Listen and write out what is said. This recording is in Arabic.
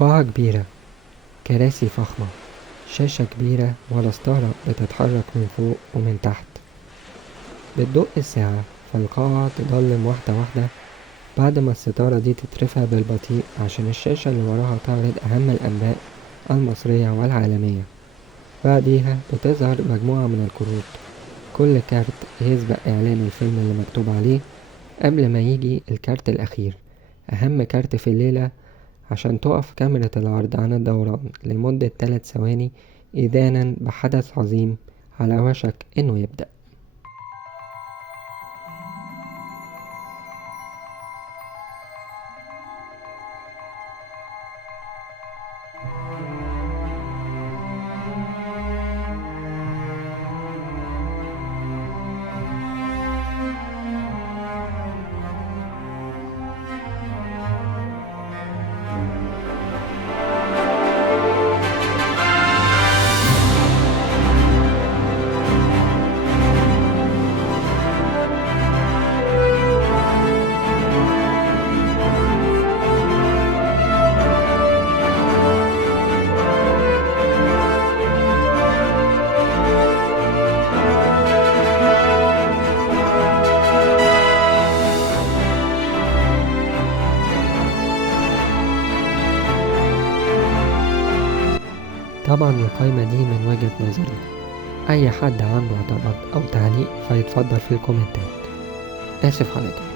قاعة كبيرة، كراسي فخمة، شاشة كبيرة ورا ستارة بتتحرك من فوق ومن تحت. بتدق الساعة فالقاعة تضلم واحدة واحدة بعد ما الستارة دي تترفع بالبطيء عشان الشاشة اللي وراها تعرض أهم الأنباء المصرية والعالمية. بعديها بتظهر مجموعة من الكروت، كل كارت يسبق إعلان الفيلم اللي مكتوب عليه قبل ما يجي الكارت الأخير، أهم كارت في الليلة، عشان تقف كاميرا العرض عن الدوران لمدة 3 ثواني إذانا بحدث عظيم على وشك إنه يبدأ. طبعا القايمة دي من وجهة نظري، أي حد عنده اعتراض أو تعليق فيتفضل في الكومنتات. آسف على ده.